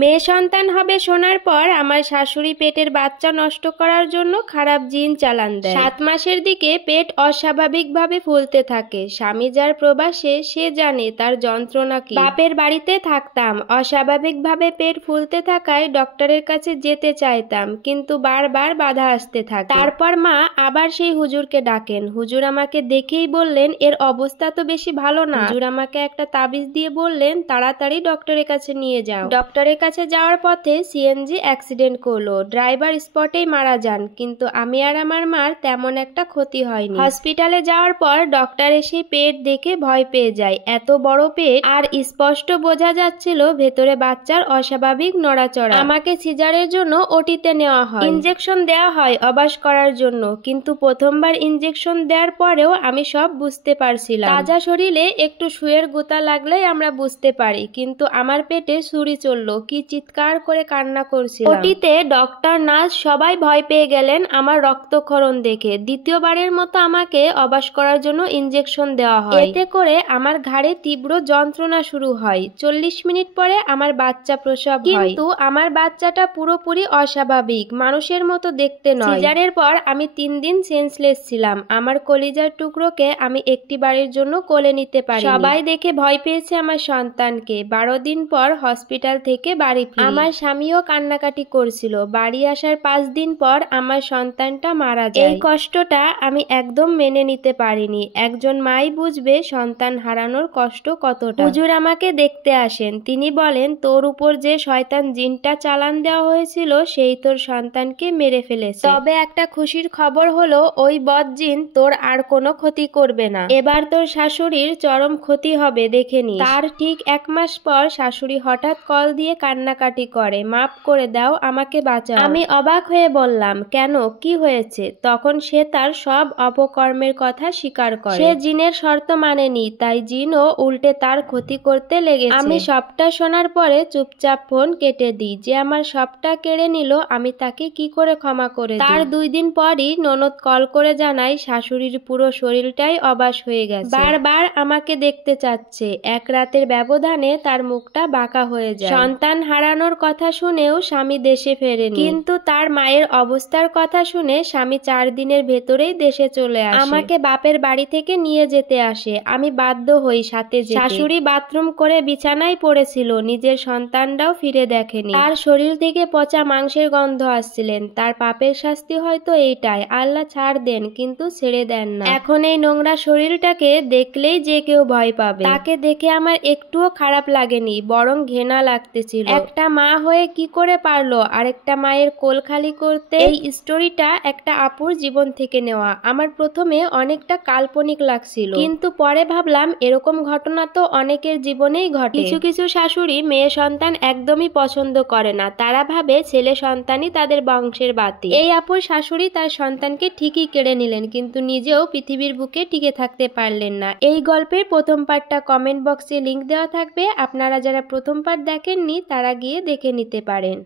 মেয়ে সন্তান হবে শোনার পর আমার শাশুড়ি পেটের বাচ্চা নষ্ট করার জন্য খারাপ জিন চালান দেয়। 7 মাসের দিকে পেট অস্বাভাবিকভাবে ফুলতে থাকে। স্বামী যার প্রবাসে সে জানে তার যন্ত্রণা কি। বাপের বাড়িতে থাকতাম, অস্বাভাবিকভাবে পেট ফুলতে থাকায় ডক্টরের কাছে যেতে চাইতাম, কিন্তু বারবার বাধা আসতে থাকে। তারপর মা আবার সেই হুজুরকে ডাকেন। হুজুর আমাকে দেখেই বললেন এর অবস্থা তো বেশি ভালো না। হুজুর আমাকে একটা তাবিজ দিয়ে বললেন তাড়াতাড়ি ডক্টরের কাছে নিয়ে যাও। ডক্টরের কাছে যাওয়ার পথে সিএনজি অ্যাক্সিডেন্ট করলো, ড্রাইভার স্পটেই মারা যান, কিন্তু আমি আর আমার মার তেমন একটা ক্ষতি হয়নি। হসপিটালে যাওয়ার পর ডক্টর এসে পেট দেখে ভয় পেয়ে যায়। এত বড় পেট, আর স্পষ্ট বোঝা যাচ্ছিল ভেতরে বাচ্চার অস্বাভাবিক নড়াচড়া। আমাকে সিজারের জন্য ওটিতে নেওয়া হয়, ইনজেকশন দেওয়া হয় অবাস করার জন্য, কিন্তু প্রথমবার ইনজেকশন দেওয়ার পরেও আমি সব বুঝতে পারছিলাম। তাজা শরীরে একটু সুয়ের গোতা লাগলেই আমরা বুঝতে পারি, কিন্তু আমার পেটে ছুরি চললো, কি চিৎকার করে কান্না করছিলাম। ওটিতে ডক্টর নার্স সবাই ভয় পেয়ে গেলেন আমার রক্তক্ষরণ দেখে। দ্বিতীয়বারের মতো আমাকে অবাস করার জন্য ইনজেকশন দেওয়া হয়। এতে করে আমার ঘাড়ে তীব্র যন্ত্রণা শুরু হয়। 40 মিনিট পরে আমার বাচ্চা প্রসব হয়, কিন্তু আমার বাচ্চাটা পুরোপুরি অস্বাভাবিক, মানুষের মতো দেখতে নয়। সিজারের পর আমি 3 দিন সেন্সলেস ছিলাম। আমার কলিজার টুকরোকে আমি একটি বারের জন্য কোলে নিতে পারি। সবাই দেখে ভয় পেয়েছে আমার সন্তানকে। 12 দিন পর হসপিটাল থেকে বাড়ি ফিরি। আমার স্বামীও কান্নাকাটি করছিল। বাড়ি আসার 5 দিন পর আমার সন্তানটা মারা যায়। এই কষ্টটা আমি একদম মেনে নিতে পারিনি। একজন মাই বুঝবে সন্তান হারানোর কষ্ট কতটা। হুজুর আমাকে দেখতে আসেন। তিনি বলেন তোর উপর যে শয়তান জিনটা চালান দেওয়া হয়েছিল সেই তোর সন্তানকে মেরে ফেলেছে। তবে একটা খুশির খবর হলো ওই বদ জিন তোর আর কোনো ক্ষতি করবে না। এবার তোর শাশুড়ির চরম ক্ষতি হবে দেখে নিস। তার ঠিক 1 মাস পর শাশুড়ি হঠাৎ কল দিয়ে কান্নাকাটি করে, মাফ করে দাও, আমাকে বাঁচাও। আমি অবাক হয়ে বললাম কেন, কি হয়েছে? তখন সে তার সব অপকর্মের কথা স্বীকার করে। সে জিনের শর্ত মানেনি, তাই জিনও উল্টে তার ক্ষতি করতে লেগেছে। আমি সবটা শোনার পরে চুপচাপ ফোন কেটে দিই। যে আমার সবটা কেড়ে নিল আমি তাকে কি করে ক্ষমা করে দিই? তার 2 দিন পরই ননদ কল করে জানায় শাশুড়ির পুরো শরীরটাই অবাস হয়ে গেছে। বারবার আমাকে দেখতে চাচ্ছে। এক রাতের ব্যবধানে তার মুখটা বাঁকা হয়ে যায়। সন্তান হারানোর কথা শুনেও স্বামী দেশে ফেরেনি, কিন্তু তার মায়ের অবস্থার কথা শুনে স্বামী 4 দিনের ভেতরেই দেশে চলে আসে। আমাকে বাপের বাড়ি থেকে নিয়ে যেতে আসে। আমি বাধ্য হই সাথে যেতে। শাশুড়ি বাথরুম করে বিছানায় পড়েছিল, নিজের সন্তানটাও ফিরে দেখেনি। তার শরীর থেকে পচা মাংসের গন্ধ আসছিলেন। তার পাপের শাস্তি হয়তো এইটাই, আল্লাহ ছাড় দেন কিন্তু ছেড়ে দেন না। এখন এই নোংরা শরীরটাকে দেখলেই যে কেউ ভয় পাবে। তাকে দেখে আমার একটুও খারাপ লাগেনি, বরং ঘৃণা লাগতেছিল। একটা মা হয়ে কি করে পারলো আরেকটা মায়ের কোল খালি করতে? এই স্টোরিটা একটা আপুর জীবন থেকে নেওয়া। আমার প্রথমে অনেকটা কাল্পনিক লাগছিল, কিন্তু পরে ভাবলাম এরকম ঘটনা তো অনেকের জীবনেই ঘটে। কিছু কিছু শাশুড়ি মেয়ে সন্তান একদমই পছন্দ করে না, তারা ভাবে ছেলে সন্তানই তাদের বংশের বাতি। এই আপুর শাশুড়ি তার সন্তানকে ঠিকই কেড়ে নিলেন, কিন্তু নিজেও পৃথিবীর বুকে টিকে থাকতে পারলেন না। এই গল্পের প্রথম পার্টটা কমেন্ট বক্সে লিংক দেওয়া থাকবে, আপনারা যারা প্রথম পার্ট দেখেননি তারা গিয়ে দেখে নিতে পারেন।